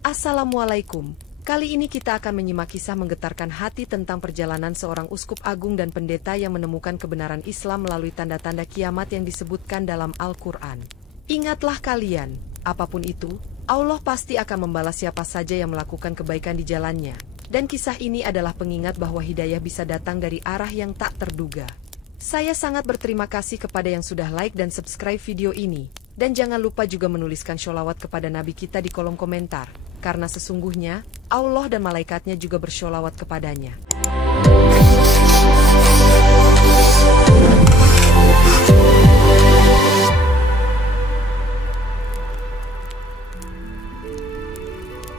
Assalamualaikum. Kali ini kita akan menyimak kisah menggetarkan hati tentang perjalanan seorang uskup agung dan pendeta yang menemukan kebenaran Islam melalui tanda-tanda kiamat yang disebutkan dalam Al-Quran. Ingatlah kalian, apapun itu, Allah pasti akan membalas siapa saja yang melakukan kebaikan di jalannya. Dan kisah ini adalah pengingat bahwa hidayah bisa datang dari arah yang tak terduga. Saya sangat berterima kasih kepada yang sudah like dan subscribe video ini. Dan jangan lupa juga menuliskan sholawat kepada Nabi kita di kolom komentar. Karena sesungguhnya, Allah dan malaikatnya juga bersholawat kepadanya.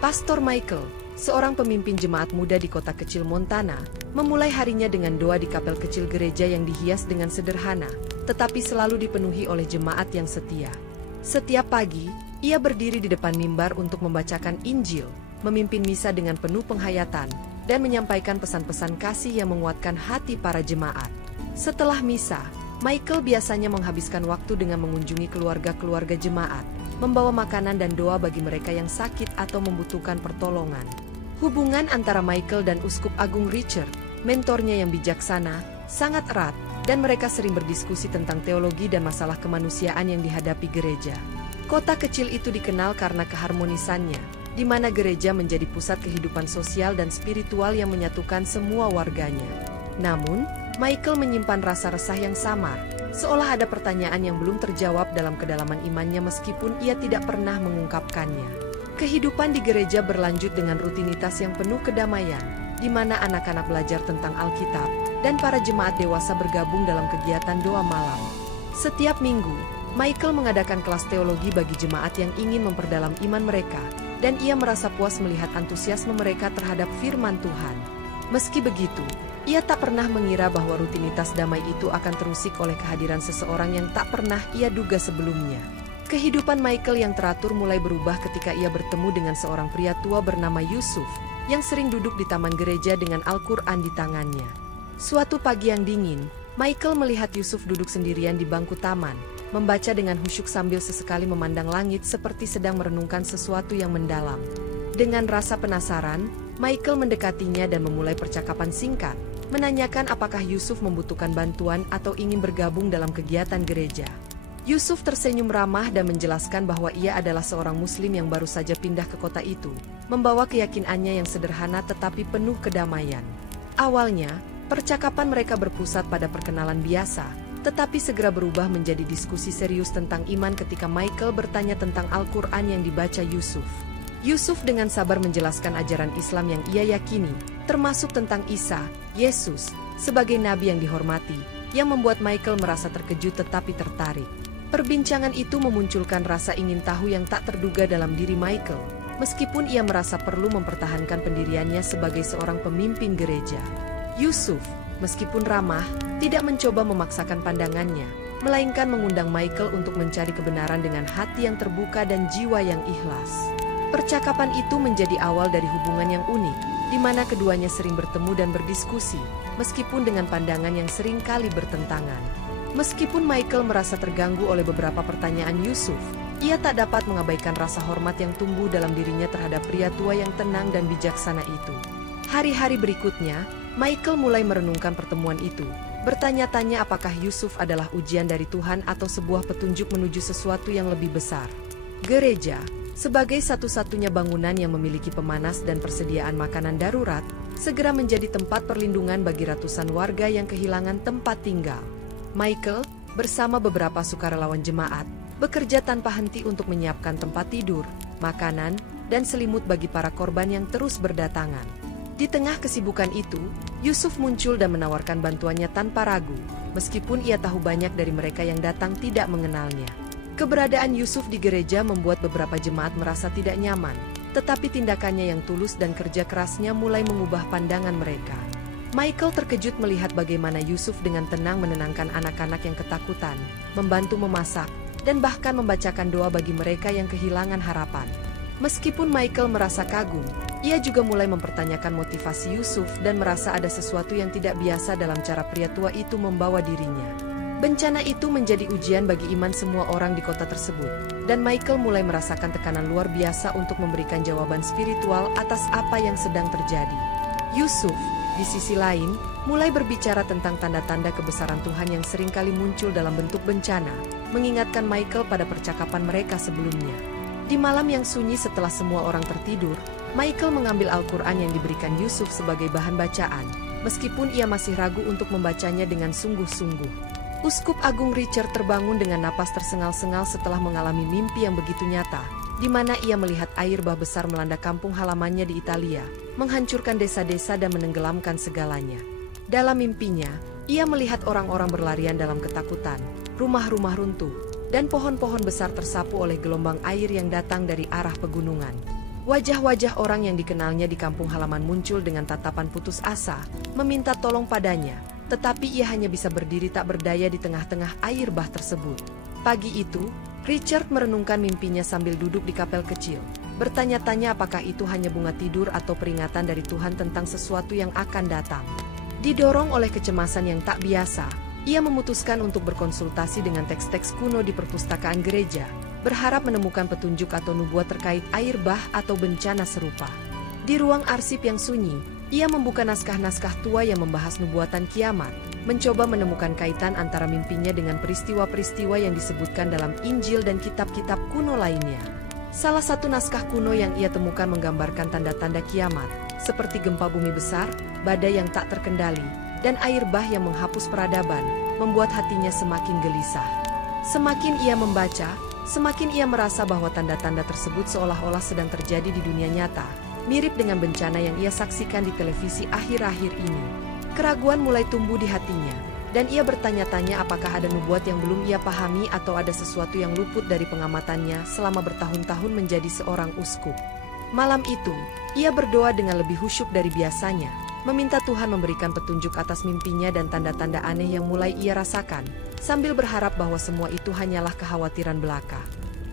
Pastor Michael, seorang pemimpin jemaat muda di kota kecil Montana, memulai harinya dengan doa di kapel kecil gereja yang dihias dengan sederhana, tetapi selalu dipenuhi oleh jemaat yang setia. Setiap pagi, ia berdiri di depan mimbar untuk membacakan Injil, memimpin misa dengan penuh penghayatan, dan menyampaikan pesan-pesan kasih yang menguatkan hati para jemaat. Setelah misa, Michael biasanya menghabiskan waktu dengan mengunjungi keluarga-keluarga jemaat, membawa makanan dan doa bagi mereka yang sakit atau membutuhkan pertolongan. Hubungan antara Michael dan Uskup Agung Richard, mentornya yang bijaksana, sangat erat, dan mereka sering berdiskusi tentang teologi dan masalah kemanusiaan yang dihadapi gereja. Kota kecil itu dikenal karena keharmonisannya, di mana gereja menjadi pusat kehidupan sosial dan spiritual yang menyatukan semua warganya. Namun, Michael menyimpan rasa resah yang samar, seolah ada pertanyaan yang belum terjawab dalam kedalaman imannya meskipun ia tidak pernah mengungkapkannya. Kehidupan di gereja berlanjut dengan rutinitas yang penuh kedamaian, di mana anak-anak belajar tentang Alkitab, dan para jemaat dewasa bergabung dalam kegiatan doa malam. Setiap minggu, Michael mengadakan kelas teologi bagi jemaat yang ingin memperdalam iman mereka, dan ia merasa puas melihat antusiasme mereka terhadap firman Tuhan. Meski begitu, ia tak pernah mengira bahwa rutinitas damai itu akan terusik oleh kehadiran seseorang yang tak pernah ia duga sebelumnya. Kehidupan Michael yang teratur mulai berubah ketika ia bertemu dengan seorang pria tua bernama Yusuf, yang sering duduk di taman gereja dengan Al-Quran di tangannya. Suatu pagi yang dingin, Michael melihat Yusuf duduk sendirian di bangku taman, membaca dengan khusyuk sambil sesekali memandang langit seperti sedang merenungkan sesuatu yang mendalam. Dengan rasa penasaran, Michael mendekatinya dan memulai percakapan singkat, menanyakan apakah Yusuf membutuhkan bantuan atau ingin bergabung dalam kegiatan gereja. Yusuf tersenyum ramah dan menjelaskan bahwa ia adalah seorang muslim yang baru saja pindah ke kota itu, membawa keyakinannya yang sederhana tetapi penuh kedamaian. Awalnya, percakapan mereka berpusat pada perkenalan biasa, tetapi segera berubah menjadi diskusi serius tentang iman ketika Michael bertanya tentang Al-Quran yang dibaca Yusuf. Yusuf dengan sabar menjelaskan ajaran Islam yang ia yakini, termasuk tentang Isa, Yesus, sebagai nabi yang dihormati, yang membuat Michael merasa terkejut tetapi tertarik. Perbincangan itu memunculkan rasa ingin tahu yang tak terduga dalam diri Michael, meskipun ia merasa perlu mempertahankan pendiriannya sebagai seorang pemimpin gereja. Yusuf, meskipun ramah, tidak mencoba memaksakan pandangannya, melainkan mengundang Michael untuk mencari kebenaran dengan hati yang terbuka dan jiwa yang ikhlas. Percakapan itu menjadi awal dari hubungan yang unik, di mana keduanya sering bertemu dan berdiskusi, meskipun dengan pandangan yang sering kali bertentangan. Meskipun Michael merasa terganggu oleh beberapa pertanyaan Yusuf, ia tak dapat mengabaikan rasa hormat yang tumbuh dalam dirinya terhadap pria tua yang tenang dan bijaksana itu. Hari-hari berikutnya, Michael mulai merenungkan pertemuan itu, bertanya-tanya apakah Yusuf adalah ujian dari Tuhan atau sebuah petunjuk menuju sesuatu yang lebih besar. Gereja, sebagai satu-satunya bangunan yang memiliki pemanas dan persediaan makanan darurat, segera menjadi tempat perlindungan bagi ratusan warga yang kehilangan tempat tinggal. Michael, bersama beberapa sukarelawan jemaat, bekerja tanpa henti untuk menyiapkan tempat tidur, makanan, dan selimut bagi para korban yang terus berdatangan. Di tengah kesibukan itu, Yusuf muncul dan menawarkan bantuannya tanpa ragu, meskipun ia tahu banyak dari mereka yang datang tidak mengenalnya. Keberadaan Yusuf di gereja membuat beberapa jemaat merasa tidak nyaman, tetapi tindakannya yang tulus dan kerja kerasnya mulai mengubah pandangan mereka. Michael terkejut melihat bagaimana Yusuf dengan tenang menenangkan anak-anak yang ketakutan, membantu memasak, dan bahkan membacakan doa bagi mereka yang kehilangan harapan. Meskipun Michael merasa kagum, ia juga mulai mempertanyakan motivasi Yusuf dan merasa ada sesuatu yang tidak biasa dalam cara pria tua itu membawa dirinya. Bencana itu menjadi ujian bagi iman semua orang di kota tersebut, dan Michael mulai merasakan tekanan luar biasa untuk memberikan jawaban spiritual atas apa yang sedang terjadi. Yusuf, di sisi lain, mulai berbicara tentang tanda-tanda kebesaran Tuhan yang seringkali muncul dalam bentuk bencana, mengingatkan Michael pada percakapan mereka sebelumnya. Di malam yang sunyi setelah semua orang tertidur, Michael mengambil Al-Quran yang diberikan Yusuf sebagai bahan bacaan, meskipun ia masih ragu untuk membacanya dengan sungguh-sungguh. Uskup Agung Richard terbangun dengan napas tersengal-sengal setelah mengalami mimpi yang begitu nyata, di mana ia melihat air bah besar melanda kampung halamannya di Italia, menghancurkan desa-desa dan menenggelamkan segalanya. Dalam mimpinya, ia melihat orang-orang berlarian dalam ketakutan, rumah-rumah runtuh, dan pohon-pohon besar tersapu oleh gelombang air yang datang dari arah pegunungan. Wajah-wajah orang yang dikenalnya di kampung halaman muncul dengan tatapan putus asa, meminta tolong padanya, tetapi ia hanya bisa berdiri tak berdaya di tengah-tengah air bah tersebut. Pagi itu, Richard merenungkan mimpinya sambil duduk di kapel kecil, bertanya-tanya apakah itu hanya bunga tidur atau peringatan dari Tuhan tentang sesuatu yang akan datang. Didorong oleh kecemasan yang tak biasa, ia memutuskan untuk berkonsultasi dengan teks-teks kuno di perpustakaan gereja, berharap menemukan petunjuk atau nubuat terkait air bah atau bencana serupa. Di ruang arsip yang sunyi, ia membuka naskah-naskah tua yang membahas nubuatan kiamat, mencoba menemukan kaitan antara mimpinya dengan peristiwa-peristiwa yang disebutkan dalam Injil dan kitab-kitab kuno lainnya. Salah satu naskah kuno yang ia temukan menggambarkan tanda-tanda kiamat, seperti gempa bumi besar, badai yang tak terkendali, dan air bah yang menghapus peradaban, membuat hatinya semakin gelisah. Semakin ia membaca, semakin ia merasa bahwa tanda-tanda tersebut seolah-olah sedang terjadi di dunia nyata, mirip dengan bencana yang ia saksikan di televisi akhir-akhir ini. Keraguan mulai tumbuh di hatinya, dan ia bertanya-tanya apakah ada nubuat yang belum ia pahami atau ada sesuatu yang luput dari pengamatannya selama bertahun-tahun menjadi seorang uskup. Malam itu, ia berdoa dengan lebih khusyuk dari biasanya, meminta Tuhan memberikan petunjuk atas mimpinya dan tanda-tanda aneh yang mulai ia rasakan, sambil berharap bahwa semua itu hanyalah kekhawatiran belaka.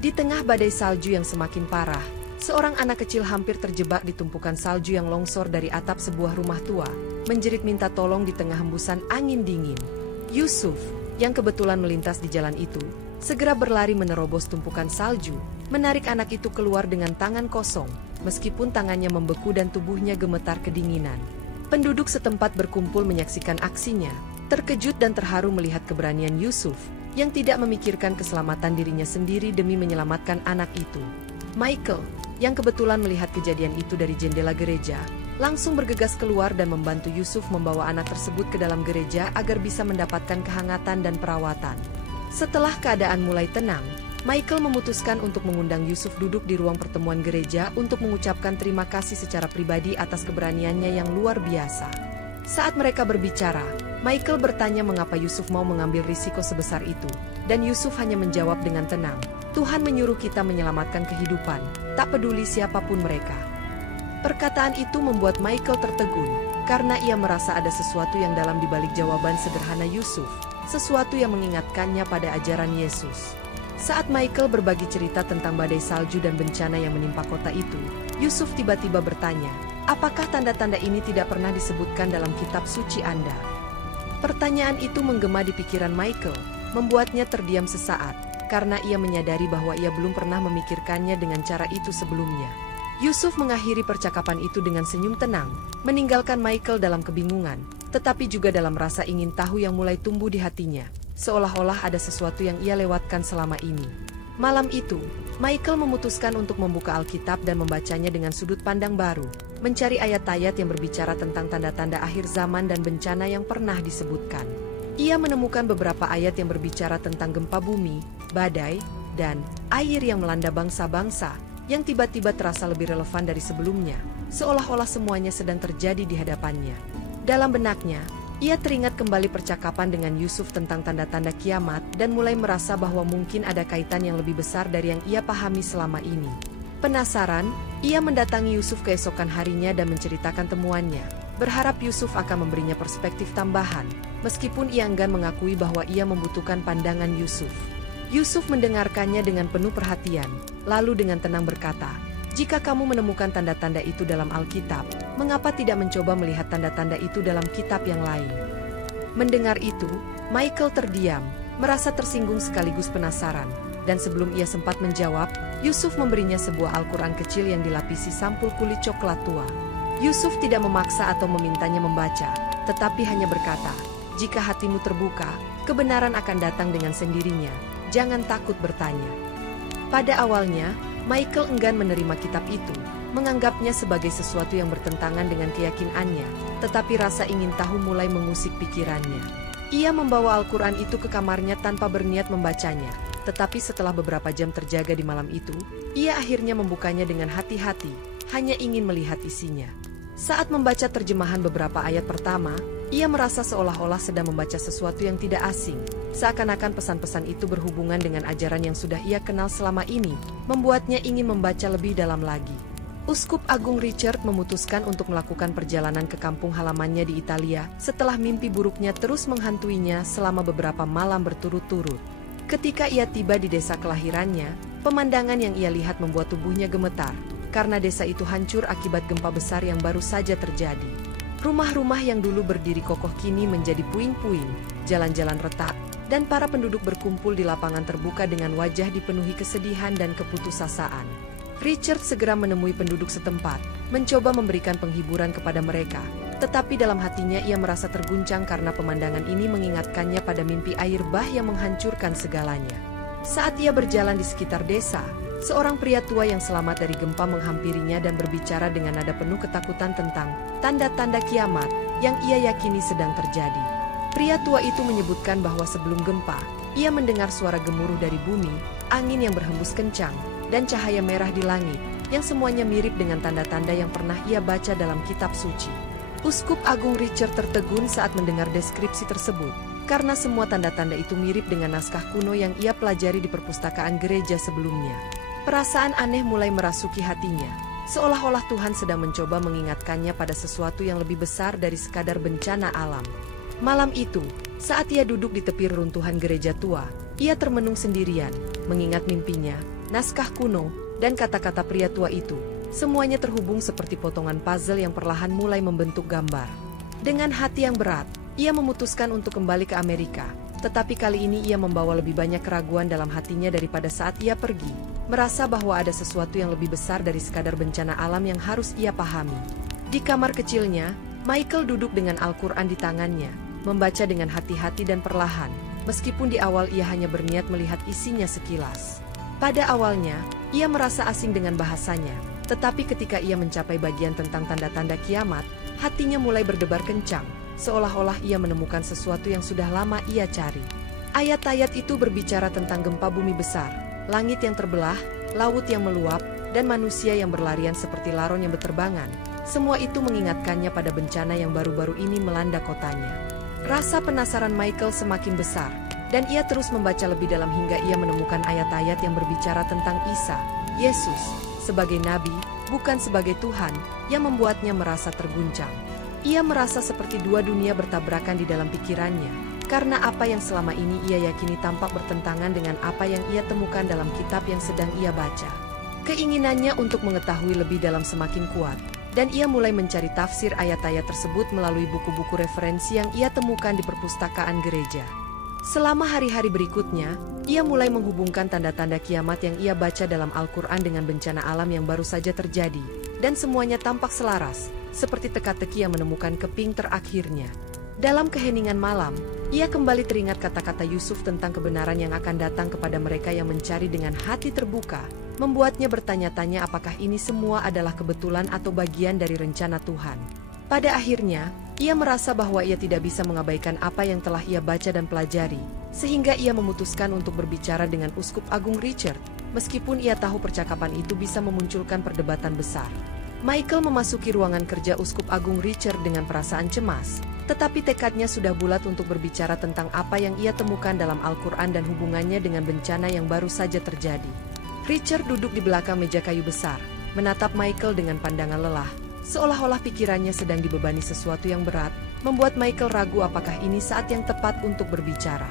Di tengah badai salju yang semakin parah, seorang anak kecil hampir terjebak di tumpukan salju yang longsor dari atap sebuah rumah tua, menjerit minta tolong di tengah hembusan angin dingin. Yusuf, yang kebetulan melintas di jalan itu, segera berlari menerobos tumpukan salju, menarik anak itu keluar dengan tangan kosong, meskipun tangannya membeku dan tubuhnya gemetar kedinginan. Penduduk setempat berkumpul menyaksikan aksinya, terkejut dan terharu melihat keberanian Yusuf, yang tidak memikirkan keselamatan dirinya sendiri demi menyelamatkan anak itu. Michael, yang kebetulan melihat kejadian itu dari jendela gereja, langsung bergegas keluar dan membantu Yusuf membawa anak tersebut ke dalam gereja agar bisa mendapatkan kehangatan dan perawatan. Setelah keadaan mulai tenang, Michael memutuskan untuk mengundang Yusuf duduk di ruang pertemuan gereja untuk mengucapkan terima kasih secara pribadi atas keberaniannya yang luar biasa. Saat mereka berbicara, Michael bertanya mengapa Yusuf mau mengambil risiko sebesar itu, dan Yusuf hanya menjawab dengan tenang, "Tuhan menyuruh kita menyelamatkan kehidupan, tak peduli siapapun mereka." Perkataan itu membuat Michael tertegun, karena ia merasa ada sesuatu yang dalam di balik jawaban sederhana Yusuf, sesuatu yang mengingatkannya pada ajaran Yesus. Saat Michael berbagi cerita tentang badai salju dan bencana yang menimpa kota itu, Yusuf tiba-tiba bertanya, "Apakah tanda-tanda ini tidak pernah disebutkan dalam kitab suci Anda?" Pertanyaan itu menggema di pikiran Michael, membuatnya terdiam sesaat, karena ia menyadari bahwa ia belum pernah memikirkannya dengan cara itu sebelumnya. Yusuf mengakhiri percakapan itu dengan senyum tenang, meninggalkan Michael dalam kebingungan, tetapi juga dalam rasa ingin tahu yang mulai tumbuh di hatinya, seolah-olah ada sesuatu yang ia lewatkan selama ini. Malam itu, Michael memutuskan untuk membuka Alkitab dan membacanya dengan sudut pandang baru, mencari ayat-ayat yang berbicara tentang tanda-tanda akhir zaman dan bencana yang pernah disebutkan. Ia menemukan beberapa ayat yang berbicara tentang gempa bumi, badai, dan air yang melanda bangsa-bangsa, yang tiba-tiba terasa lebih relevan dari sebelumnya, seolah-olah semuanya sedang terjadi di hadapannya. Dalam benaknya, ia teringat kembali percakapan dengan Yusuf tentang tanda-tanda kiamat dan mulai merasa bahwa mungkin ada kaitan yang lebih besar dari yang ia pahami selama ini. Penasaran, ia mendatangi Yusuf keesokan harinya dan menceritakan temuannya, berharap Yusuf akan memberinya perspektif tambahan, meskipun ia enggan mengakui bahwa ia membutuhkan pandangan Yusuf. Yusuf mendengarkannya dengan penuh perhatian, lalu dengan tenang berkata, "Jika kamu menemukan tanda-tanda itu dalam Alkitab, mengapa tidak mencoba melihat tanda-tanda itu dalam kitab yang lain?" Mendengar itu, Michael terdiam, merasa tersinggung sekaligus penasaran, dan sebelum ia sempat menjawab, Yusuf memberinya sebuah Al-Quran kecil yang dilapisi sampul kulit coklat tua. Yusuf tidak memaksa atau memintanya membaca, tetapi hanya berkata, "Jika hatimu terbuka, kebenaran akan datang dengan sendirinya, jangan takut bertanya." Pada awalnya, Michael enggan menerima kitab itu, menganggapnya sebagai sesuatu yang bertentangan dengan keyakinannya, tetapi rasa ingin tahu mulai mengusik pikirannya. Ia membawa Al-Quran itu ke kamarnya tanpa berniat membacanya, tetapi setelah beberapa jam terjaga di malam itu, ia akhirnya membukanya dengan hati-hati, hanya ingin melihat isinya. Saat membaca terjemahan beberapa ayat pertama, ia merasa seolah-olah sedang membaca sesuatu yang tidak asing, seakan-akan pesan-pesan itu berhubungan dengan ajaran yang sudah ia kenal selama ini, membuatnya ingin membaca lebih dalam lagi. Uskup Agung Richard memutuskan untuk melakukan perjalanan ke kampung halamannya di Italia setelah mimpi buruknya terus menghantuinya selama beberapa malam berturut-turut. Ketika ia tiba di desa kelahirannya, pemandangan yang ia lihat membuat tubuhnya gemetar, karena desa itu hancur akibat gempa besar yang baru saja terjadi. Rumah-rumah yang dulu berdiri kokoh kini menjadi puing-puing, jalan-jalan retak, dan para penduduk berkumpul di lapangan terbuka dengan wajah dipenuhi kesedihan dan keputusasaan. Richard segera menemui penduduk setempat, mencoba memberikan penghiburan kepada mereka, tetapi dalam hatinya ia merasa terguncang karena pemandangan ini mengingatkannya pada mimpi air bah yang menghancurkan segalanya. Saat ia berjalan di sekitar desa, seorang pria tua yang selamat dari gempa menghampirinya dan berbicara dengan nada penuh ketakutan tentang tanda-tanda kiamat yang ia yakini sedang terjadi. Pria tua itu menyebutkan bahwa sebelum gempa, ia mendengar suara gemuruh dari bumi, angin yang berhembus kencang, dan cahaya merah di langit, yang semuanya mirip dengan tanda-tanda yang pernah ia baca dalam kitab suci. Uskup Agung Richard tertegun saat mendengar deskripsi tersebut, karena semua tanda-tanda itu mirip dengan naskah kuno yang ia pelajari di perpustakaan gereja sebelumnya. Perasaan aneh mulai merasuki hatinya, seolah-olah Tuhan sedang mencoba mengingatkannya pada sesuatu yang lebih besar dari sekadar bencana alam. Malam itu, saat ia duduk di tepi reruntuhan gereja tua, ia termenung sendirian, mengingat mimpinya, naskah kuno, dan kata-kata pria tua itu. Semuanya terhubung seperti potongan puzzle yang perlahan mulai membentuk gambar. Dengan hati yang berat, ia memutuskan untuk kembali ke Amerika. Tetapi kali ini ia membawa lebih banyak keraguan dalam hatinya daripada saat ia pergi. Merasa bahwa ada sesuatu yang lebih besar dari sekadar bencana alam yang harus ia pahami. Di kamar kecilnya, Michael duduk dengan Al-Quran di tangannya, membaca dengan hati-hati dan perlahan, meskipun di awal ia hanya berniat melihat isinya sekilas. Pada awalnya, ia merasa asing dengan bahasanya, tetapi ketika ia mencapai bagian tentang tanda-tanda kiamat, hatinya mulai berdebar kencang, seolah-olah ia menemukan sesuatu yang sudah lama ia cari. Ayat-ayat itu berbicara tentang gempa bumi besar, langit yang terbelah, laut yang meluap, dan manusia yang berlarian seperti laron yang berterbangan. Semua itu mengingatkannya pada bencana yang baru-baru ini melanda kotanya. Rasa penasaran Michael semakin besar, dan ia terus membaca lebih dalam hingga ia menemukan ayat-ayat yang berbicara tentang Isa, Yesus, sebagai nabi, bukan sebagai Tuhan, yang membuatnya merasa terguncang. Ia merasa seperti dua dunia bertabrakan di dalam pikirannya, karena apa yang selama ini ia yakini tampak bertentangan dengan apa yang ia temukan dalam kitab yang sedang ia baca. Keinginannya untuk mengetahui lebih dalam semakin kuat, dan ia mulai mencari tafsir ayat-ayat tersebut melalui buku-buku referensi yang ia temukan di perpustakaan gereja. Selama hari-hari berikutnya, ia mulai menghubungkan tanda-tanda kiamat yang ia baca dalam Al-Quran dengan bencana alam yang baru saja terjadi, dan semuanya tampak selaras, seperti teka-teki yang menemukan keping terakhirnya. Dalam keheningan malam, ia kembali teringat kata-kata Yusuf tentang kebenaran yang akan datang kepada mereka yang mencari dengan hati terbuka, membuatnya bertanya-tanya apakah ini semua adalah kebetulan atau bagian dari rencana Tuhan. Pada akhirnya, ia merasa bahwa ia tidak bisa mengabaikan apa yang telah ia baca dan pelajari, sehingga ia memutuskan untuk berbicara dengan Uskup Agung Richard, meskipun ia tahu percakapan itu bisa memunculkan perdebatan besar. Michael memasuki ruangan kerja Uskup Agung Richard dengan perasaan cemas, tetapi tekadnya sudah bulat untuk berbicara tentang apa yang ia temukan dalam Al-Quran dan hubungannya dengan bencana yang baru saja terjadi. Richard duduk di belakang meja kayu besar, menatap Michael dengan pandangan lelah, seolah-olah pikirannya sedang dibebani sesuatu yang berat, membuat Michael ragu apakah ini saat yang tepat untuk berbicara.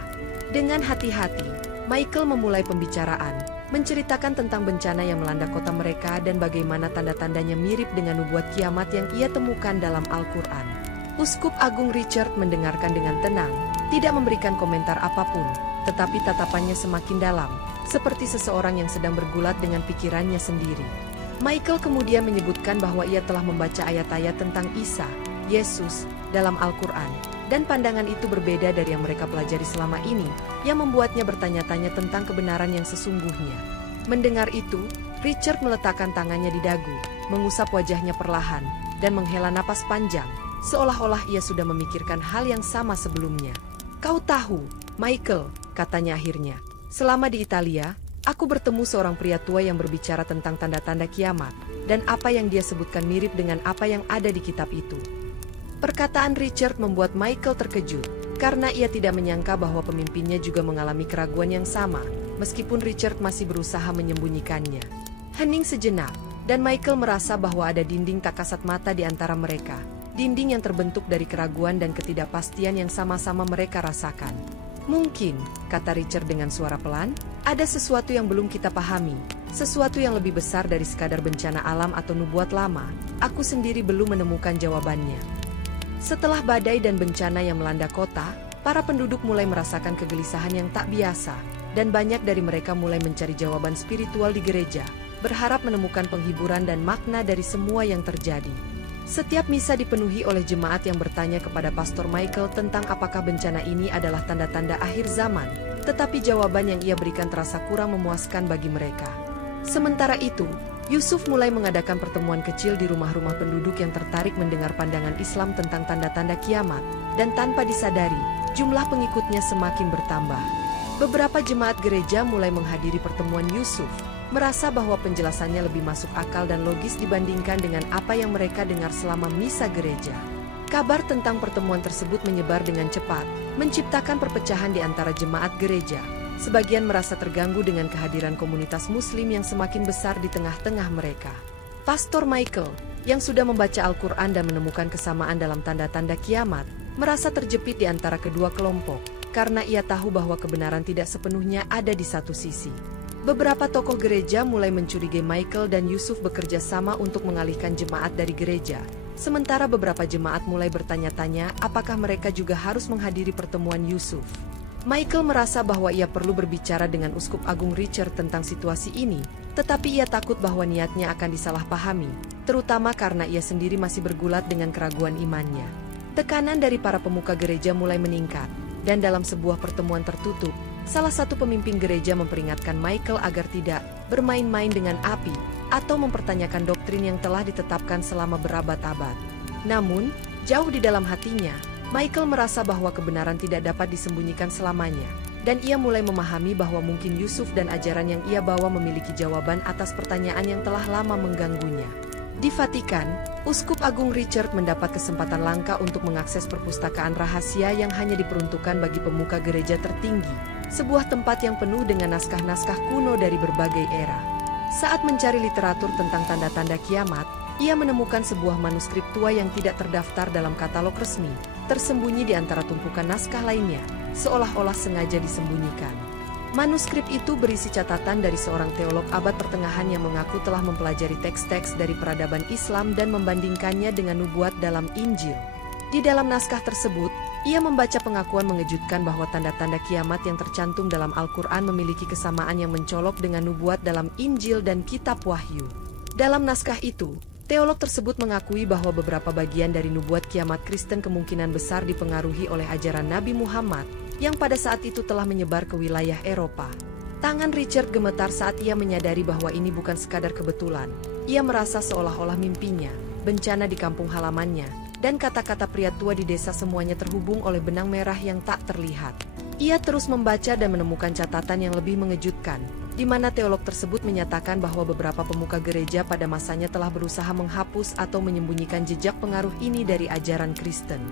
Dengan hati-hati, Michael memulai pembicaraan, menceritakan tentang bencana yang melanda kota mereka dan bagaimana tanda-tandanya mirip dengan nubuat kiamat yang ia temukan dalam Al-Quran. Uskup Agung Richard mendengarkan dengan tenang, tidak memberikan komentar apapun, tetapi tatapannya semakin dalam, seperti seseorang yang sedang bergulat dengan pikirannya sendiri. Michael kemudian menyebutkan bahwa ia telah membaca ayat-ayat tentang Isa, Yesus, dalam Al-Quran, dan pandangan itu berbeda dari yang mereka pelajari selama ini, yang membuatnya bertanya-tanya tentang kebenaran yang sesungguhnya. Mendengar itu, Richard meletakkan tangannya di dagu, mengusap wajahnya perlahan, dan menghela napas panjang, seolah-olah ia sudah memikirkan hal yang sama sebelumnya. "Kau tahu, Michael," katanya akhirnya, "selama di Italia, aku bertemu seorang pria tua yang berbicara tentang tanda-tanda kiamat, dan apa yang dia sebutkan mirip dengan apa yang ada di kitab itu." Perkataan Richard membuat Michael terkejut, karena ia tidak menyangka bahwa pemimpinnya juga mengalami keraguan yang sama, meskipun Richard masih berusaha menyembunyikannya. Hening sejenak, dan Michael merasa bahwa ada dinding tak kasat mata di antara mereka, dinding yang terbentuk dari keraguan dan ketidakpastian yang sama-sama mereka rasakan. "Mungkin," kata Richard dengan suara pelan, "ada sesuatu yang belum kita pahami, sesuatu yang lebih besar dari sekadar bencana alam atau nubuat lama. Aku sendiri belum menemukan jawabannya." Setelah badai dan bencana yang melanda kota, para penduduk mulai merasakan kegelisahan yang tak biasa, dan banyak dari mereka mulai mencari jawaban spiritual di gereja, berharap menemukan penghiburan dan makna dari semua yang terjadi. Setiap misa dipenuhi oleh jemaat yang bertanya kepada Pastor Michael tentang apakah bencana ini adalah tanda-tanda akhir zaman, tetapi jawaban yang ia berikan terasa kurang memuaskan bagi mereka. Sementara itu, Yusuf mulai mengadakan pertemuan kecil di rumah-rumah penduduk yang tertarik mendengar pandangan Islam tentang tanda-tanda kiamat, dan tanpa disadari, jumlah pengikutnya semakin bertambah. Beberapa jemaat gereja mulai menghadiri pertemuan Yusuf, merasa bahwa penjelasannya lebih masuk akal dan logis dibandingkan dengan apa yang mereka dengar selama misa gereja. Kabar tentang pertemuan tersebut menyebar dengan cepat, menciptakan perpecahan di antara jemaat gereja. Sebagian merasa terganggu dengan kehadiran komunitas Muslim yang semakin besar di tengah-tengah mereka. Pastor Michael, yang sudah membaca Al-Quran dan menemukan kesamaan dalam tanda-tanda kiamat, merasa terjepit di antara kedua kelompok, karena ia tahu bahwa kebenaran tidak sepenuhnya ada di satu sisi. Beberapa tokoh gereja mulai mencurigai Michael dan Yusuf bekerja sama untuk mengalihkan jemaat dari gereja, sementara beberapa jemaat mulai bertanya-tanya apakah mereka juga harus menghadiri pertemuan Yusuf. Michael merasa bahwa ia perlu berbicara dengan Uskup Agung Richard tentang situasi ini, tetapi ia takut bahwa niatnya akan disalahpahami, terutama karena ia sendiri masih bergulat dengan keraguan imannya. Tekanan dari para pemuka gereja mulai meningkat, dan dalam sebuah pertemuan tertutup, salah satu pemimpin gereja memperingatkan Michael agar tidak bermain-main dengan api atau mempertanyakan doktrin yang telah ditetapkan selama berabad-abad. Namun, jauh di dalam hatinya, Michael merasa bahwa kebenaran tidak dapat disembunyikan selamanya, dan ia mulai memahami bahwa mungkin Yusuf dan ajaran yang ia bawa memiliki jawaban atas pertanyaan yang telah lama mengganggunya. Di Vatikan, Uskup Agung Richard mendapat kesempatan langka untuk mengakses perpustakaan rahasia yang hanya diperuntukkan bagi pemuka gereja tertinggi, sebuah tempat yang penuh dengan naskah-naskah kuno dari berbagai era. Saat mencari literatur tentang tanda-tanda kiamat, ia menemukan sebuah manuskrip tua yang tidak terdaftar dalam katalog resmi, tersembunyi di antara tumpukan naskah lainnya, seolah-olah sengaja disembunyikan. Manuskrip itu berisi catatan dari seorang teolog abad pertengahan yang mengaku telah mempelajari teks-teks dari peradaban Islam dan membandingkannya dengan nubuat dalam Injil. Di dalam naskah tersebut, ia membaca pengakuan mengejutkan bahwa tanda-tanda kiamat yang tercantum dalam Al-Quran memiliki kesamaan yang mencolok dengan nubuat dalam Injil dan Kitab Wahyu. Dalam naskah itu, teolog tersebut mengakui bahwa beberapa bagian dari nubuat kiamat Kristen kemungkinan besar dipengaruhi oleh ajaran Nabi Muhammad, yang pada saat itu telah menyebar ke wilayah Eropa. Tangan Richard gemetar saat ia menyadari bahwa ini bukan sekadar kebetulan. Ia merasa seolah-olah mimpinya, bencana di kampung halamannya, dan kata-kata pria tua di desa semuanya terhubung oleh benang merah yang tak terlihat. Ia terus membaca dan menemukan catatan yang lebih mengejutkan, di mana teolog tersebut menyatakan bahwa beberapa pemuka gereja pada masanya telah berusaha menghapus atau menyembunyikan jejak pengaruh ini dari ajaran Kristen.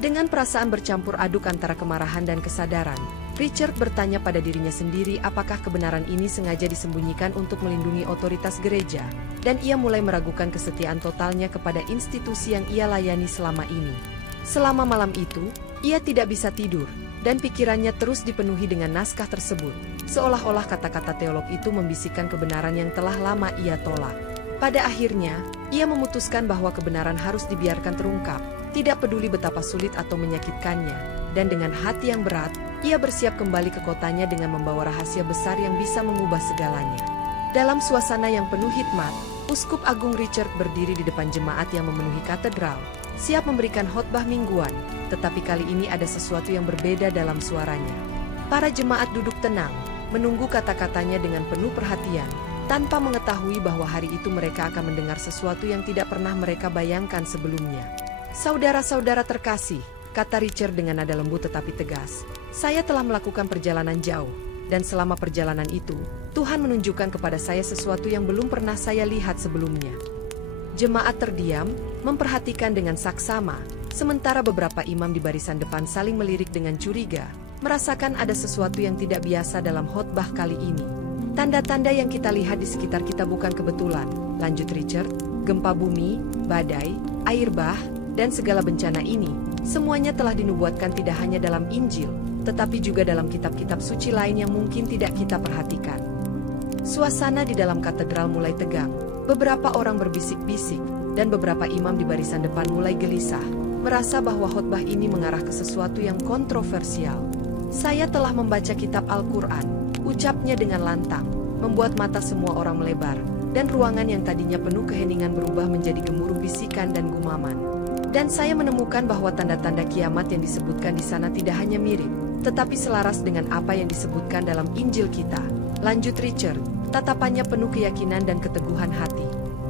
Dengan perasaan bercampur aduk antara kemarahan dan kesadaran, Richard bertanya pada dirinya sendiri apakah kebenaran ini sengaja disembunyikan untuk melindungi otoritas gereja, dan ia mulai meragukan kesetiaan totalnya kepada institusi yang ia layani selama ini. Selama malam itu, ia tidak bisa tidur, dan pikirannya terus dipenuhi dengan naskah tersebut, seolah-olah kata-kata teolog itu membisikkan kebenaran yang telah lama ia tolak. Pada akhirnya, Ia memutuskan bahwa kebenaran harus dibiarkan terungkap, tidak peduli betapa sulit atau menyakitkannya, dan dengan hati yang berat, ia bersiap kembali ke kotanya dengan membawa rahasia besar yang bisa mengubah segalanya. Dalam suasana yang penuh hikmat, Uskup Agung Richard berdiri di depan jemaat yang memenuhi katedral, siap memberikan khotbah mingguan, tetapi kali ini ada sesuatu yang berbeda dalam suaranya. Para jemaat duduk tenang, menunggu kata-katanya dengan penuh perhatian, tanpa mengetahui bahwa hari itu mereka akan mendengar sesuatu yang tidak pernah mereka bayangkan sebelumnya. "Saudara-saudara terkasih," kata Richard dengan nada lembut tetapi tegas, "saya telah melakukan perjalanan jauh, dan selama perjalanan itu, Tuhan menunjukkan kepada saya sesuatu yang belum pernah saya lihat sebelumnya." Jemaat terdiam, memperhatikan dengan saksama, sementara beberapa imam di barisan depan saling melirik dengan curiga, merasakan ada sesuatu yang tidak biasa dalam khotbah kali ini. "Tanda-tanda yang kita lihat di sekitar kita bukan kebetulan," lanjut Richard. "Gempa bumi, badai, air bah, dan segala bencana ini, semuanya telah dinubuatkan tidak hanya dalam Injil, tetapi juga dalam kitab-kitab suci lain yang mungkin tidak kita perhatikan." Suasana di dalam katedral mulai tegang, beberapa orang berbisik-bisik, dan beberapa imam di barisan depan mulai gelisah, merasa bahwa khotbah ini mengarah ke sesuatu yang kontroversial. "Saya telah membaca kitab Al-Quran," ucapnya dengan lantang, membuat mata semua orang melebar, dan ruangan yang tadinya penuh keheningan berubah menjadi gemuruh bisikan dan gumaman. "Dan saya menemukan bahwa tanda-tanda kiamat yang disebutkan di sana tidak hanya mirip, tetapi selaras dengan apa yang disebutkan dalam Injil kita," lanjut Richard, tatapannya penuh keyakinan dan keteguhan hati.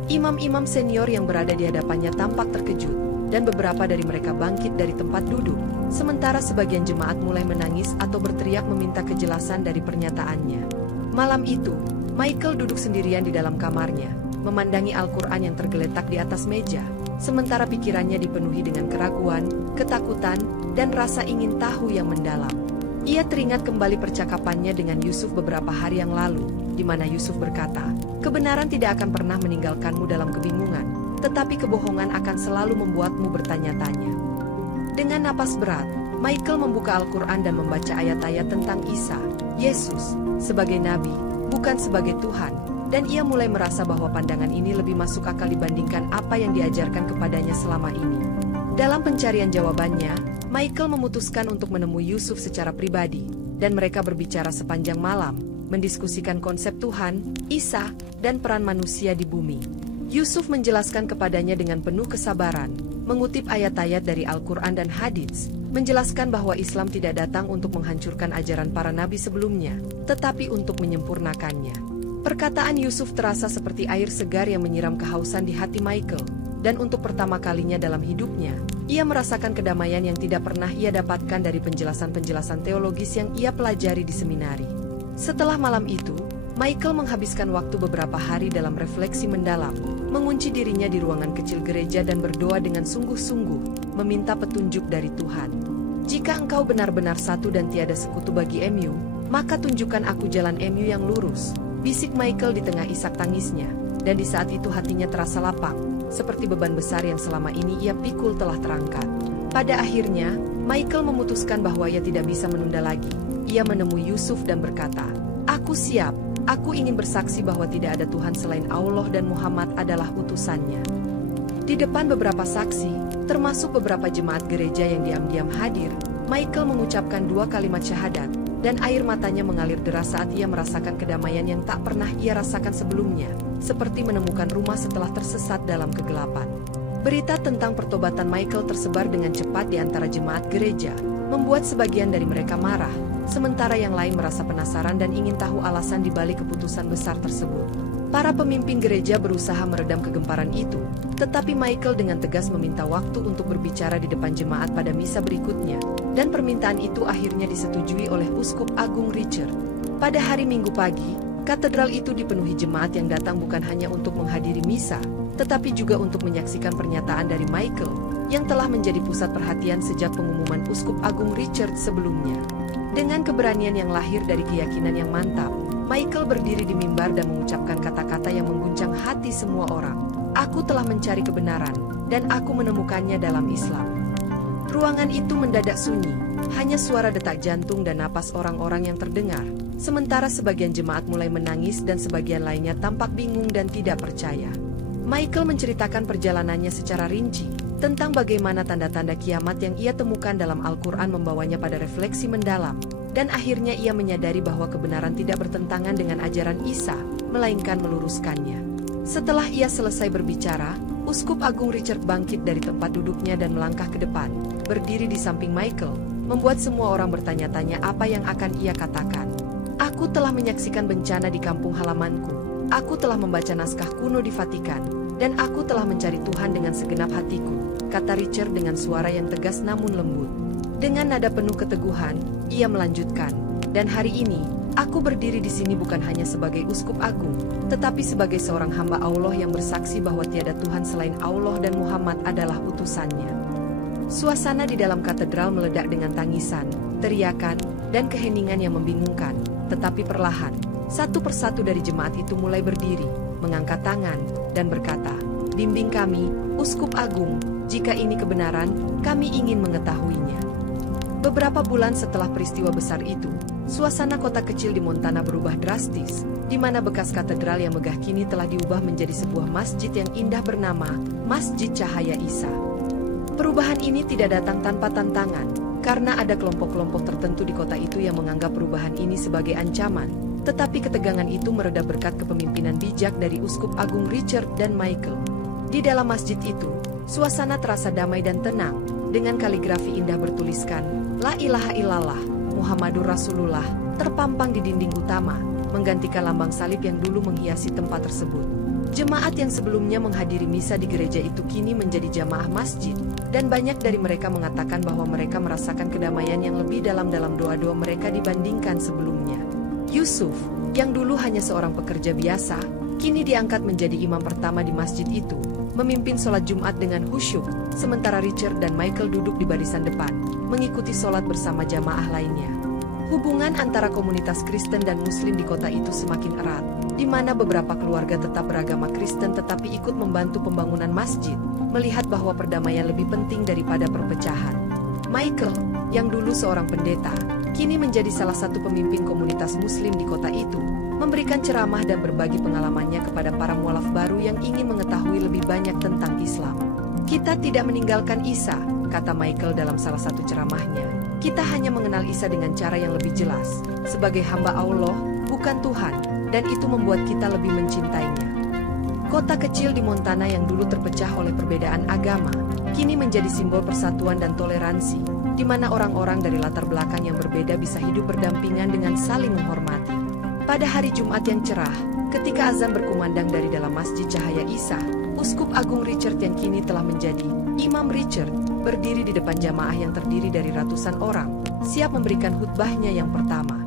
Imam-imam senior yang berada di hadapannya tampak terkejut, dan beberapa dari mereka bangkit dari tempat duduk, sementara sebagian jemaat mulai menangis atau berteriak meminta kejelasan dari pernyataannya. Malam itu, Michael duduk sendirian di dalam kamarnya, memandangi Al-Quran yang tergeletak di atas meja, sementara pikirannya dipenuhi dengan keraguan, ketakutan, dan rasa ingin tahu yang mendalam. Ia teringat kembali percakapannya dengan Yusuf beberapa hari yang lalu, di mana Yusuf berkata, "Kebenaran tidak akan pernah meninggalkanmu dalam kebingungan, tetapi kebohongan akan selalu membuatmu bertanya-tanya." Dengan napas berat, Michael membuka Al-Quran dan membaca ayat-ayat tentang Isa, Yesus, sebagai nabi, bukan sebagai Tuhan, dan ia mulai merasa bahwa pandangan ini lebih masuk akal dibandingkan apa yang diajarkan kepadanya selama ini. Dalam pencarian jawabannya, Michael memutuskan untuk menemui Yusuf secara pribadi, dan mereka berbicara sepanjang malam, mendiskusikan konsep Tuhan, Isa, dan peran manusia di bumi. Yusuf menjelaskan kepadanya dengan penuh kesabaran, mengutip ayat-ayat dari Al-Quran dan hadits, menjelaskan bahwa Islam tidak datang untuk menghancurkan ajaran para nabi sebelumnya, tetapi untuk menyempurnakannya. Perkataan Yusuf terasa seperti air segar yang menyiram kehausan di hati Michael, dan untuk pertama kalinya dalam hidupnya, ia merasakan kedamaian yang tidak pernah ia dapatkan dari penjelasan-penjelasan teologis yang ia pelajari di seminari. Setelah malam itu, Michael menghabiskan waktu beberapa hari dalam refleksi mendalam, mengunci dirinya di ruangan kecil gereja dan berdoa dengan sungguh-sungguh, meminta petunjuk dari Tuhan. "Jika engkau benar-benar satu dan tiada sekutu bagi MU, maka tunjukkan aku jalan MU yang lurus," bisik Michael di tengah isak tangisnya, dan di saat itu hatinya terasa lapang, seperti beban besar yang selama ini ia pikul telah terangkat. Pada akhirnya, Michael memutuskan bahwa ia tidak bisa menunda lagi. Ia menemui Yusuf dan berkata, "Aku siap. Aku ingin bersaksi bahwa tidak ada Tuhan selain Allah dan Muhammad adalah utusannya." Di depan beberapa saksi, termasuk beberapa jemaat gereja yang diam-diam hadir, Michael mengucapkan 2 kalimat syahadat, dan air matanya mengalir deras saat ia merasakan kedamaian yang tak pernah ia rasakan sebelumnya, seperti menemukan rumah setelah tersesat dalam kegelapan. Berita tentang pertobatan Michael tersebar dengan cepat di antara jemaat gereja, membuat sebagian dari mereka marah, sementara yang lain merasa penasaran dan ingin tahu alasan di balik keputusan besar tersebut. Para pemimpin gereja berusaha meredam kegemparan itu, tetapi Michael dengan tegas meminta waktu untuk berbicara di depan jemaat pada misa berikutnya, dan permintaan itu akhirnya disetujui oleh Uskup Agung Richard. Pada hari Minggu pagi, katedral itu dipenuhi jemaat yang datang bukan hanya untuk menghadiri misa, tetapi juga untuk menyaksikan pernyataan dari Michael, yang telah menjadi pusat perhatian sejak pengumuman Uskup Agung Richard sebelumnya. Dengan keberanian yang lahir dari keyakinan yang mantap, Michael berdiri di mimbar dan mengucapkan kata-kata yang mengguncang hati semua orang. "Aku telah mencari kebenaran, dan aku menemukannya dalam Islam." Ruangan itu mendadak sunyi, hanya suara detak jantung dan napas orang-orang yang terdengar, sementara sebagian jemaat mulai menangis dan sebagian lainnya tampak bingung dan tidak percaya. Michael menceritakan perjalanannya secara rinci, tentang bagaimana tanda-tanda kiamat yang ia temukan dalam Al-Quran membawanya pada refleksi mendalam, dan akhirnya ia menyadari bahwa kebenaran tidak bertentangan dengan ajaran Isa, melainkan meluruskannya. Setelah ia selesai berbicara, Uskup Agung Richard bangkit dari tempat duduknya dan melangkah ke depan, berdiri di samping Michael, membuat semua orang bertanya-tanya apa yang akan ia katakan. Aku telah menyaksikan bencana di kampung halamanku, aku telah membaca naskah kuno di Vatikan, dan aku telah mencari Tuhan dengan segenap hatiku, kata Richard dengan suara yang tegas namun lembut. Dengan nada penuh keteguhan, ia melanjutkan, dan hari ini, aku berdiri di sini bukan hanya sebagai uskup agung, tetapi sebagai seorang hamba Allah yang bersaksi bahwa tiada Tuhan selain Allah dan Muhammad adalah utusannya. Suasana di dalam katedral meledak dengan tangisan, teriakan, dan keheningan yang membingungkan, tetapi perlahan, satu persatu dari jemaat itu mulai berdiri, mengangkat tangan, dan berkata, "Bimbing kami, Uskup Agung, jika ini kebenaran, kami ingin mengetahuinya." Beberapa bulan setelah peristiwa besar itu, suasana kota kecil di Montana berubah drastis, di mana bekas katedral yang megah kini telah diubah menjadi sebuah masjid yang indah bernama Masjid Cahaya Isa. Perubahan ini tidak datang tanpa tantangan, karena ada kelompok-kelompok tertentu di kota itu yang menganggap perubahan ini sebagai ancaman, tetapi ketegangan itu mereda berkat kepemimpinan bijak dari Uskup Agung Richard dan Michael. Di dalam masjid itu, suasana terasa damai dan tenang, dengan kaligrafi indah bertuliskan, "La ilaha illallah, Muhammadur Rasulullah," terpampang di dinding utama, menggantikan lambang salib yang dulu menghiasi tempat tersebut. Jemaat yang sebelumnya menghadiri misa di gereja itu kini menjadi jamaah masjid, dan banyak dari mereka mengatakan bahwa mereka merasakan kedamaian yang lebih dalam doa-doa mereka dibandingkan sebelumnya. Yusuf, yang dulu hanya seorang pekerja biasa, kini diangkat menjadi imam pertama di masjid itu, memimpin sholat Jumat dengan khusyuk, sementara Richard dan Michael duduk di barisan depan, mengikuti sholat bersama jamaah lainnya. Hubungan antara komunitas Kristen dan Muslim di kota itu semakin erat, di mana beberapa keluarga tetap beragama Kristen tetapi ikut membantu pembangunan masjid, melihat bahwa perdamaian lebih penting daripada perpecahan. Michael, yang dulu seorang pendeta, kini menjadi salah satu pemimpin komunitas Muslim di kota itu, memberikan ceramah dan berbagi pengalamannya kepada para mualaf baru yang ingin mengetahui lebih banyak tentang Islam. "Kita tidak meninggalkan Isa," kata Michael dalam salah satu ceramahnya. "Kita hanya mengenal Isa dengan cara yang lebih jelas, sebagai hamba Allah, bukan Tuhan, dan itu membuat kita lebih mencintainya." Kota kecil di Montana yang dulu terpecah oleh perbedaan agama, kini menjadi simbol persatuan dan toleransi, di mana orang-orang dari latar belakang yang berbeda bisa hidup berdampingan dengan saling menghormati. Pada hari Jumat yang cerah, ketika azan berkumandang dari dalam Masjid Cahaya Isa, Uskup Agung Richard yang kini telah menjadi Imam Richard, berdiri di depan jamaah yang terdiri dari ratusan orang, siap memberikan khutbahnya yang pertama.